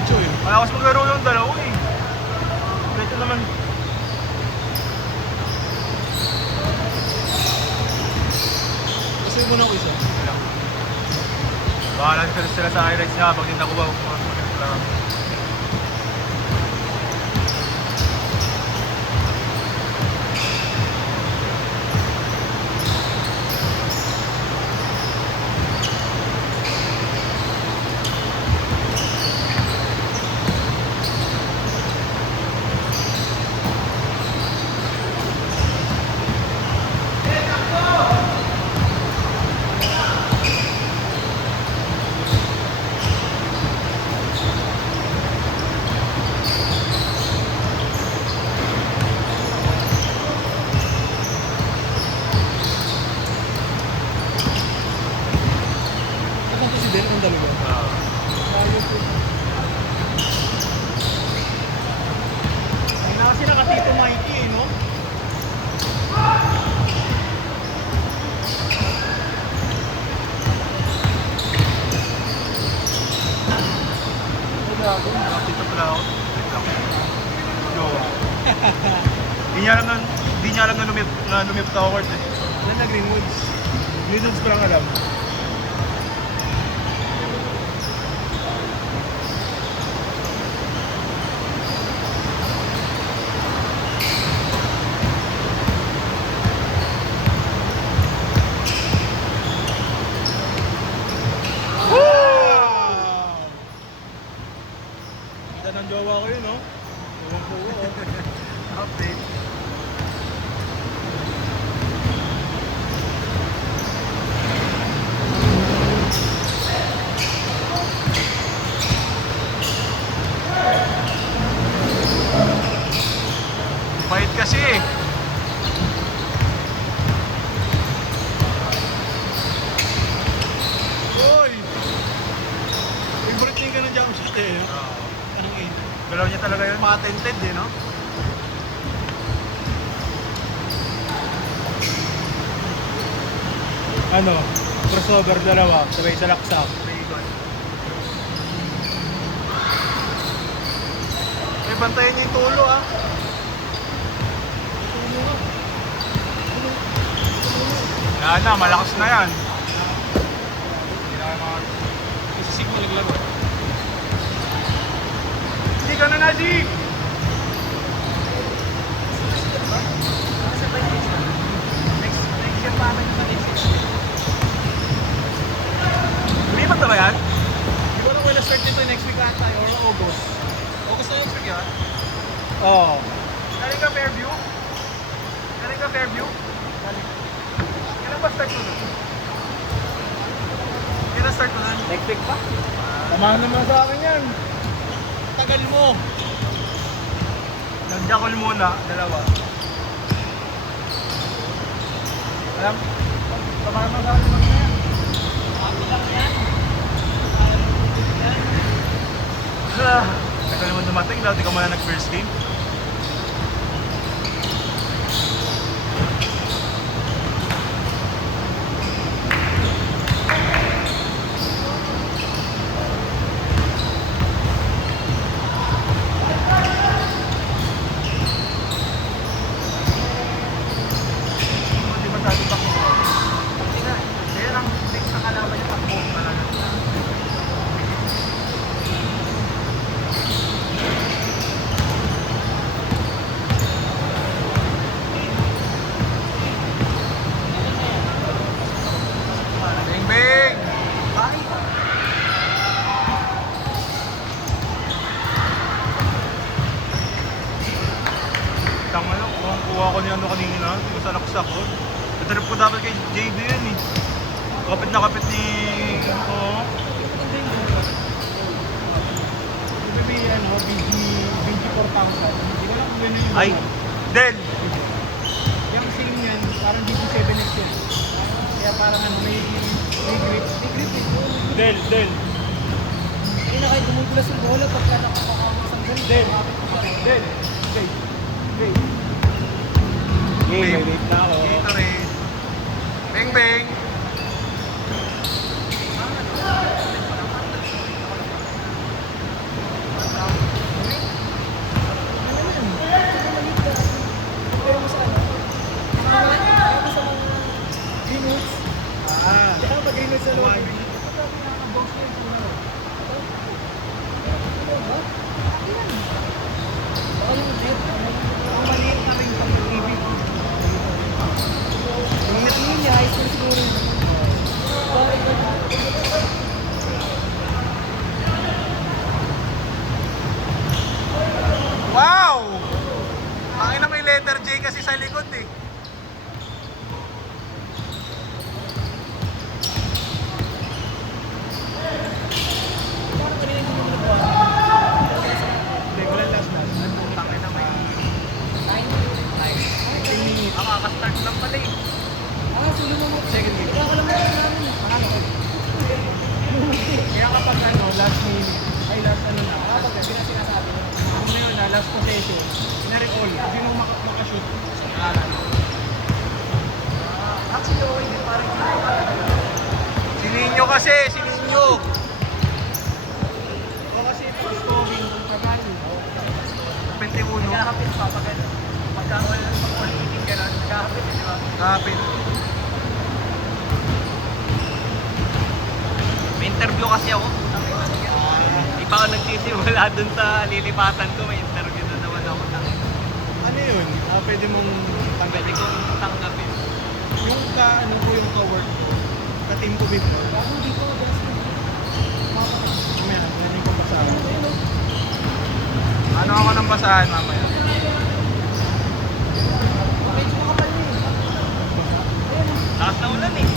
diretso eh. Malakas maglaro yung dalawa eh. Ito naman. Kasi muna ako isa. Bahala sila sa highlights niya pag hindi nakuha. Mas lang. Kapag si Den ang dalawa. Ayos po. Ay na kasi nakatito Mikey eh, no? Dito pala ako. Yo. Hindi niya alam na lumipot ako court eh. Ilan na Greenwoods? Greenwoods ko lang alam. Kita ng jowa ko yun, no? Ewan ko, Update. Bait kasi eh. Uy! Favorite niya ka ng jump shot eh, no? Anong eh? Galaw niya talaga yun. Patented eh, no? Ano? Crossover dalawa, sabay sa laksak. Eh, bantayan niya yung tulo ah. Yan na, malakas na yan. Hindi na kayo Kasi Sigma naglaro. Hindi ka na Najik! Lumipat na ba yan? Di ba na wala start nito next week ata or August? August na yung yan? Oo. Galing ka Fairview? Galing ka Fairview? Kailan ba start mo nun? Kailan start mo nun? Next week pa? Tamahan naman sa akin yan. Tagal mo. Nag-jackal muna, dalawa. Alam? Tamahan mo sa akin naman yan. Tagal naman dumating, dati ka muna nag-first game. Hindi ba tayo takbo? Kaya lang, next na kalaban niya, takbo talaga. Bing Bing! Tama lang, kuha ko ni ano kanina, yung sa laksa ko. Natrip ko dapat kay JB yun eh. Kapit na kapit ni... Oo. Maybe ano, BG 4,000. Hindi ko lang kung ano yung... Ay! Del! Yung same yan, parang BG 7X yan. Kaya parang ano, may grip. May grip eh. Del! Hindi na kayo dumudulas yung bola pagka nakakakawas ang ganito. Del! Okay. Okay. Babe, may wait na ako. Gatorade. Bing Bing! last possession, na-recall. Kasi nung makashoot, nakala na. Actually, okay din parang Si Ninyo kasi, si Ninyo. O kasi scoring, pagkali. 21. nagkakapit pa pag ano. Pagka-all-eating ka nun, nagkakapit, di ba? Kapit. May interview kasi ako. Di pa ako nagsisimula dun sa lilipatan ko. May interview na naman ako na. Ano yun? Pwede mong Pwede tanggalin. kong tanggapin. Yung ano ko yung ka-work ko, ka-team ko before. Hindi ko, mamaya, pwede ko basahan. Ano ako ng basahan mamaya? Lakas na ulan eh.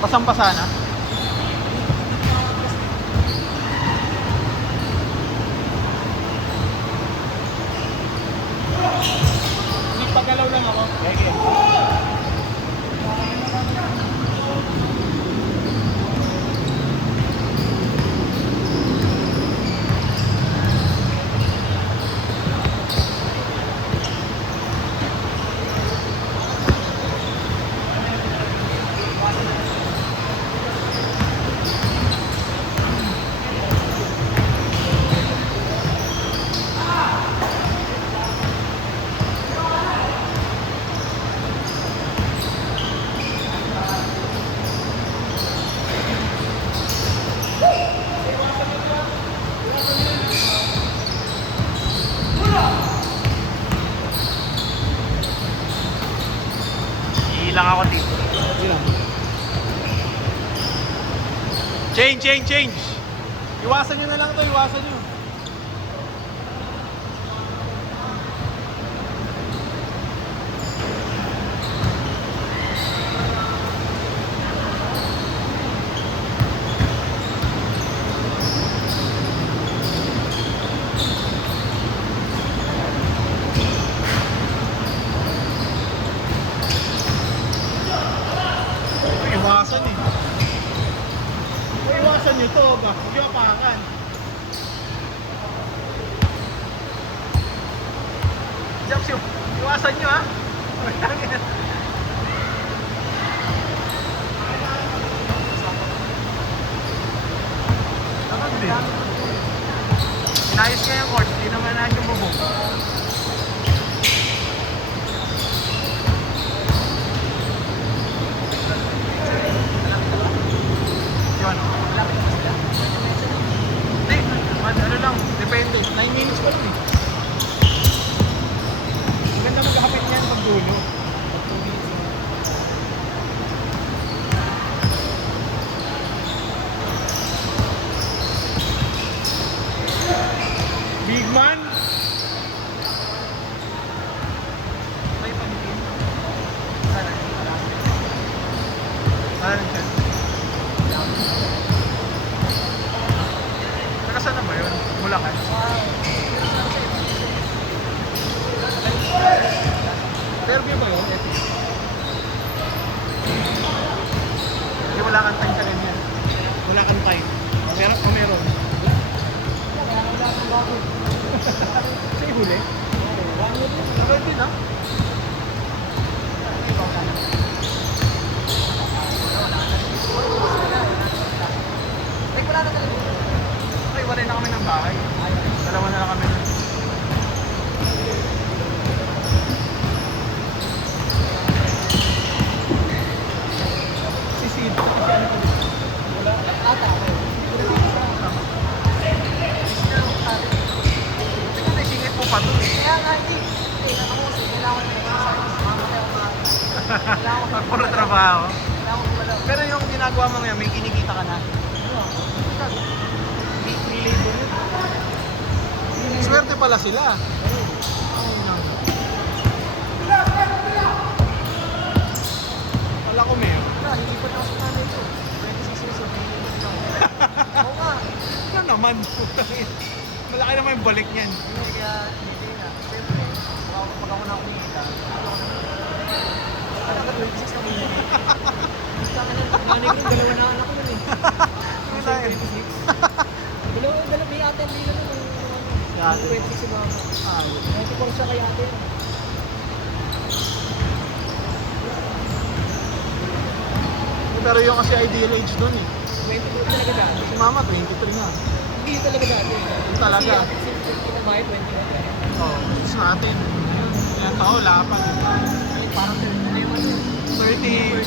Pasang-pasa na? Hindi, pagalaw lang ako. Okay. Iilang ako dito. Ilang? Change! Iwasan nyo na lang to, iwasan nyo. Iwasan eh. Iwasan nyo to, huwag nyo apakan. Jobs yung iwasan nyo ha. Dapat din. Inayos nga yung court, hindi naman na yung bubong. Yun. Hindi, ano lang, depende. 9 minutes pa lang eh. Ang ganda maghahapit niyan pag dulo. Big man! May panitin. Ano siya? Saan na ba yun? Bulacan? Fairview ba yun? Hindi wala kang time sa ganyan. Wala kang time. Meron o meron? Sa ihuli? Tagal din ah. Ay, wala na kami ng bahay. Dalawa na lang kami nun. Si Sid. Si ano ko? Wala. Tingnan na isingit mo pa to. Kaya nga, hindi. Ako kasi, kailangan ko exercise. Mamatay ako Pag puro trabaho. Kailangan ko wala. Pero yung ginagawa mo ngayon, may kinikita ka na. Free labor yun. Swerte pala sila. Wala ko meron. Wala, hindi pa ako sa nanay ko. 26 years old. Oo nga. Ano naman? Malaki naman yung balik niyan. Hindi kaya hindi na. Siyempre, pag ako na kumikita, ano ka 26 na muna. Sa akin ang nanay ko, dalawa na anak ko nun eh. Yung tayo? 26. Dalawa, may ate ang dila nun. Si ate. 26 si mama. Ah, Nasa siya kay ate. pero yung kasi ideal age nun eh. 22 talaga dati. Si mama, 23 na. Hindi talaga dati. Yung talaga. Si Tita Maya, 21. Oo, it's natin. Yan tao, lapan. Parang 30 na yung ano. 30.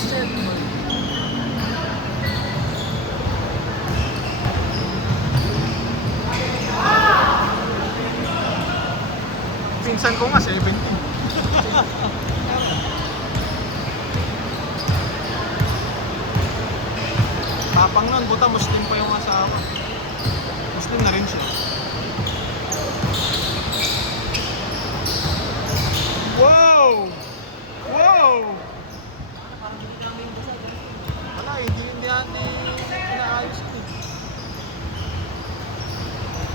Pinsan ko nga, 70. Tapang nun, buta Muslim pa yung asawa. Muslim na rin siya. Wow! Wow! Wala, hindi inaayos yun eh.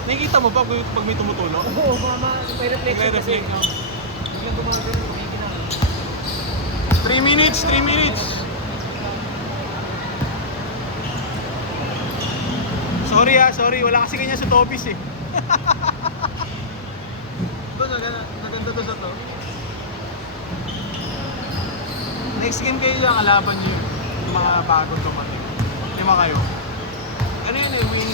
Nakikita mo ba pag may tumutulo? Oo, mama, may reflection kasi. Nagre-reflect no? Biglang gumagano, may ginagawa. 3 minutes, 3 minutes! Sorry, wala kasi ganyan sa Topis eh. Doon, naganda to sa to. Next game kayo lang, alaban nyo yung mga bagong dumating. 5 kayo. Ano yun eh, win.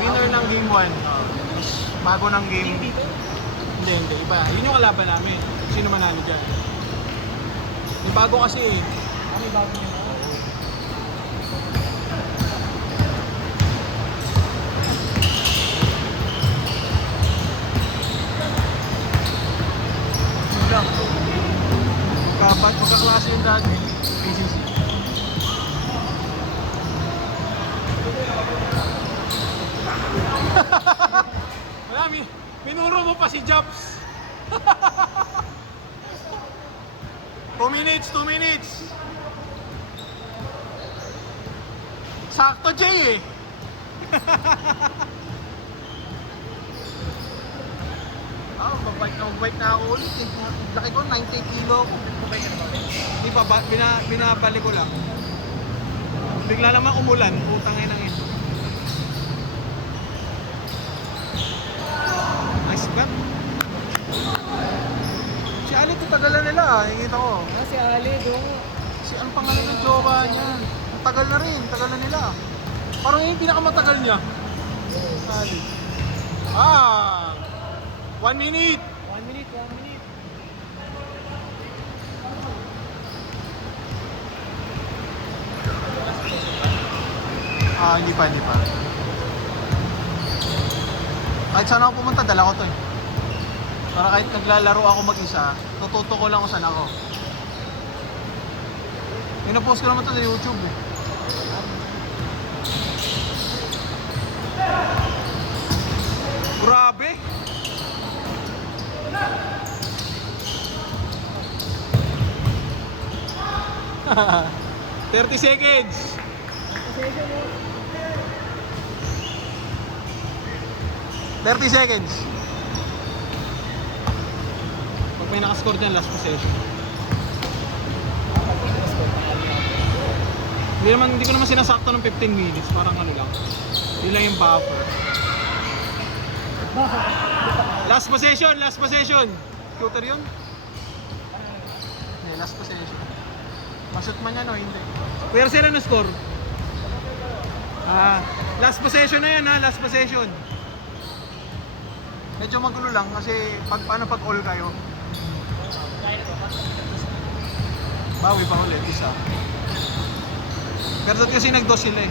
Winner ng game 1. Bago ng game. Hindi, iba. Yun yung kalaban namin. Sino manalo dyan. Yung bago kasi eh. May bago niya. Kapat, magkaklase yung dati. PCC. Wala, minuro mo pa si Jobs. 2 minutes, 2 minutes. Sakto, Jay eh. Magbike na ako ulit eh. Laki ko, 90 kilo ako. Hindi pa, binabalik ko lang. Bigla naman umulan, utangin ng ito. Nice cut. Si Ali, tutagalan nila ah, nakikita ko. Si Ali, doon. Si ang pangalan ng jowa niya. Ang tagal na rin, tagal na nila. Parang yung pinakamatagal niya. Ali. 1 minute. 1 minute. Hindi pa. Kahit saan ako pumunta, dala ko to eh. Para kahit naglalaro ako mag-isa, tututo ko lang kung saan ako. Pinapost ko naman to sa YouTube eh. Grabe! $30 seconds! 30 seconds. Pag may nakascore dyan, last possession. Hindi ko naman sinasakto ng 15 minutes. Parang ano lang. Yun lang yung buffer. Last possession. Shooter yun? Hindi, last possession. Mashoot man yan o hindi. Kuya Arcel, ano score? Last possession na yan ha, last possession. Medyo magulo lang kasi paano pag all kayo? Bawi pa ulit, isa. Pero kasi nag-dos sila eh.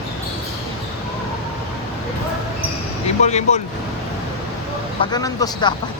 Game ball. Pag ganun dos dapat.